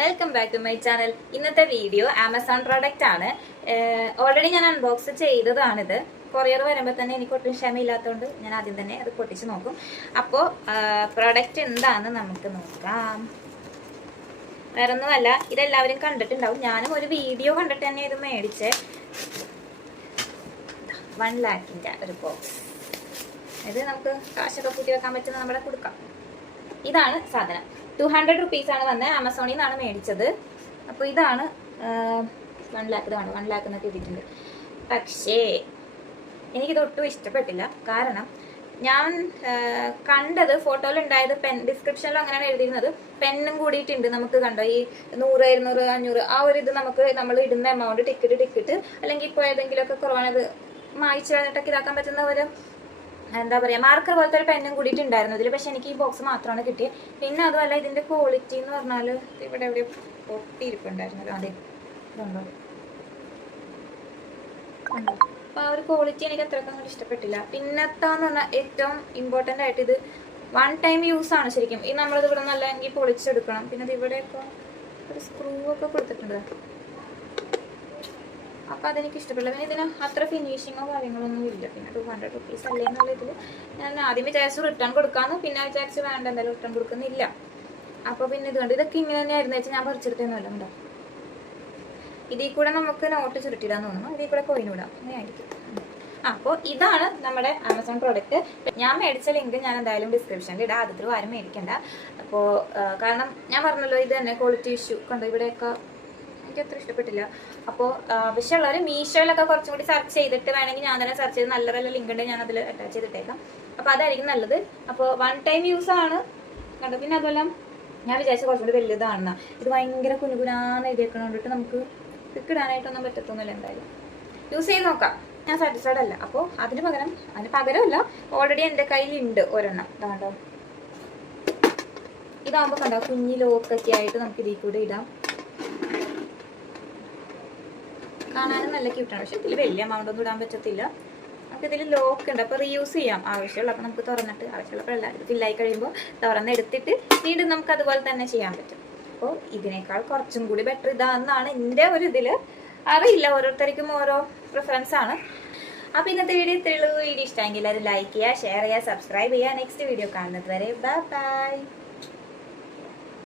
Welcome back to my channel. ഇന്നത്തെ video Amazon product ആണ്. Already ഞാൻ അൺബോക്സ് ചെയ്തതാണിത്. കൊറിയർ വരുമ്പോൾ തന്നെ എനിക്ക് ഒട്ടും ക്ഷമയില്ലാത്തതുകൊണ്ട് ഞാൻ ആദ്യം തന്നെ അത് പൊട്ടിച്ച് നോക്കും. അപ്പോൾ പ്രോഡക്റ്റ് എന്താണെന്ന് നമുക്ക് നോക്കാം. വേറെ ഒന്നുമല്ല, ഇതെല്ലാവരും കണ്ടിട്ടുണ്ടാവും. ഞാനും ഒരു വീഡിയോ കണ്ടിട്ട് തന്നെ ഇത് മേടിച്ചേ. 1 lakhിൻ്റെ ഒരു ബോക്സ്. ഇത് നമുക്ക് കാശൊക്കെ കൂട്ടി വെക്കാൻ പറ്റുന്ന നമ്മുടെ കൊടുക്കാം. ഇതാണ് സാധനം. 200 റുപ്പീസാണ് വന്നത്. ആമസോണിൽ നിന്നാണ് മേടിച്ചത്. അപ്പോൾ ഇതാണ് 1 lakh. ഇതാണ് 1 lakh എന്നൊക്കെ എഴുതിയിട്ടുണ്ട്. പക്ഷേ എനിക്കിത് ഒട്ടും ഇഷ്ടപ്പെട്ടില്ല. കാരണം ഞാൻ കണ്ടത് ഫോട്ടോയിൽ ഉണ്ടായത് ഡിസ്ക്രിപ്ഷനിൽ അങ്ങനെയാണ് എഴുതിയിരുന്നത്. പെന്നും കൂടിയിട്ടുണ്ട്. നമുക്ക് കണ്ടോ ഈ 100, 200, 500 ആ ഒരു ഇത് നമുക്ക് നമ്മൾ ഇടുന്ന എമൗണ്ട് ടിക്കറ്റ് അല്ലെങ്കിൽ ഇപ്പോൾ ഏതെങ്കിലുമൊക്കെ കുറവാണത് മായിച്ച് കളഞ്ഞിട്ടൊക്കെ ഇതാക്കാൻ പറ്റുന്ന ഒരു എന്താ പറയുക മാർക്കർ പോലത്തെ ഒരു പെന്നും കൂടിയിട്ടുണ്ടായിരുന്നു ഇതിൽ. പക്ഷെ എനിക്ക് ഈ ബോക്സ് മാത്രമാണ് കിട്ടിയത്. പിന്നെ അതുമല്ല ഇതിൻ്റെ ക്വാളിറ്റി എന്ന് പറഞ്ഞാൽ ഇവിടെ എവിടെ പൊട്ടിയിരിപ്പുണ്ടായിരുന്നല്ലോ. അതെ ഇതുണ്ടോ. അപ്പോൾ ആ ഒരു ക്വാളിറ്റി എനിക്ക് അത്രയ്ക്ക് അങ്ങോട്ട് ഇഷ്ടപ്പെട്ടില്ല. പിന്നത്താന്ന് പറഞ്ഞാൽ ഏറ്റവും ഇമ്പോർട്ടൻ്റ് ആയിട്ട് ഇത് 1 time യൂസ് ആണ് ശരിക്കും. ഈ നമ്മളിത് ഇവിടെ നല്ലെങ്കിൽ പൊളിച്ചെടുക്കണം. പിന്നെ ഇത് ഇവിടെയൊക്കെ ഒരു സ്ക്രൂ ഒക്കെ കൊടുത്തിട്ടുണ്ട്. അപ്പോൾ അതെനിക്ക് ഇഷ്ടപ്പെടില്ല. പിന്നെ ഇതിന് അത്ര ഫിനിഷിങ്ങോ കാര്യങ്ങളൊന്നും ഇല്ല. പിന്നെ 200 റുപ്പീസ് അല്ലേ എന്നുള്ള ഇതിൽ ഞാൻ ആദ്യം വിചാരിച്ചു റിട്ടേൺ കൊടുക്കാമെന്ന്. പിന്നെ വിചാരിച്ച് വേണ്ട, എന്തായാലും റിട്ടേൺ കൊടുക്കുന്നില്ല. അപ്പോൾ പിന്നെ ഇതുകൊണ്ട് ഇതൊക്കെ ഇങ്ങനെ തന്നെയായിരുന്നു വെച്ചാൽ ഞാൻ പറിച്ചെടുത്തൊന്നുമല്ല. ഉണ്ടോ ഇതിൽ കൂടെ നമുക്ക് നോട്ട് ചുരുട്ടിടാൻ തോന്നുന്നു. ഇതിൽ കൂടെ കോയിൻ ഇടാം. അങ്ങനെയായിരിക്കും. അപ്പോൾ ഇതാണ് നമ്മുടെ ആമസോൺ പ്രോഡക്റ്റ്. ഞാൻ മേടിച്ച ലിങ്ക് ഞാൻ എന്തായാലും ഡിസ്ക്രിപ്ഷനിൽ ഇടാം. അതിൽ ആരും മേടിക്കണ്ട. അപ്പോൾ കാരണം ഞാൻ പറഞ്ഞല്ലോ ഇത് തന്നെ ക്വാളിറ്റി ഇഷ്യൂ കണ്ടോ. ഇവിടെയൊക്കെ എനിക്ക് അത്ര ഇഷ്ടപ്പെട്ടില്ല. അപ്പോൾ ആവശ്യമുള്ളവർ മീഷോയിലൊക്കെ കുറച്ചും കൂടി സെർച്ച് ചെയ്തിട്ട് വേണമെങ്കിൽ ഞാൻ തന്നെ സെർച്ച് ചെയ്ത് നല്ല നല്ല ലിങ്ക് ഉണ്ട്, ഞാൻ അതിൽ അറ്റാച്ച് ചെയ്തിട്ടേക്കാം. അപ്പോൾ അതായിരിക്കും നല്ലത്. അപ്പോൾ 1 time യൂസ് ആണ് കണ്ടോ. പിന്നെ അതുപോലെ ഞാൻ വിചാരിച്ച കുറച്ചും കൂടി വലുതാണ്. ഇത് ഭയങ്കര കുനുകുനാന്ന് എഴുതിയേക്കണോണ്ടിട്ട് നമുക്ക് ഇടാനായിട്ടൊന്നും പറ്റത്തൊന്നുമില്ല. എന്തായാലും യൂസ് ചെയ്ത് നോക്കാം. ഞാൻ സാറ്റിസ്ഫൈഡ് അല്ല. അപ്പോൾ അതിന് പകരമല്ല, ഓൾറെഡി എൻ്റെ കയ്യിലുണ്ട് ഒരെണ്ണം. അതാണ്ടോ ഇതാകുമ്പോൾ കണ്ടോ കുഞ്ഞി ലോക്കൊക്കെ ആയിട്ട് നമുക്ക് ഇതിൽ കൂടെ ഇടാം. കാണാനും നല്ല ക്യൂട്ടാണ്. പക്ഷെ ഇതിൽ വലിയ എമൗണ്ട് ഒന്നും ഇടാൻ പറ്റത്തില്ല. നമുക്ക് ഇതിൽ ലോക്ക് ഉണ്ട്. അപ്പോൾ റീയൂസ് ചെയ്യാം ആവശ്യമുള്ള. അപ്പോൾ നമുക്ക് തുറന്നിട്ട് ആവശ്യമുള്ളപ്പോഴല്ല ഇത് ഫില്ലായി കഴിയുമ്പോൾ തുറന്നെടുത്തിട്ട് വീണ്ടും നമുക്ക് അതുപോലെ തന്നെ ചെയ്യാൻ പറ്റും. അപ്പോൾ ഇതിനേക്കാൾ കുറച്ചും കൂടി ബെറ്റർ ഇതാണെന്നാണ് എൻ്റെ ഒരു ഇതിൽ. അറിയില്ല, ഓരോരുത്തർക്കും ഓരോ പ്രിഫറൻസ് ആണ്. അപ്പോൾ ഇന്നത്തെ വീഡിയോ ഇത്രയുള്ളൂ. വീഡിയോ ഇഷ്ടമെങ്കിൽ അത് ലൈക്ക് ചെയ്യുക, ഷെയർ ചെയ്യുക, സബ്സ്ക്രൈബ് ചെയ്യുക. നെക്സ്റ്റ് വീഡിയോ കാണുന്നത് വരെ ബൈ.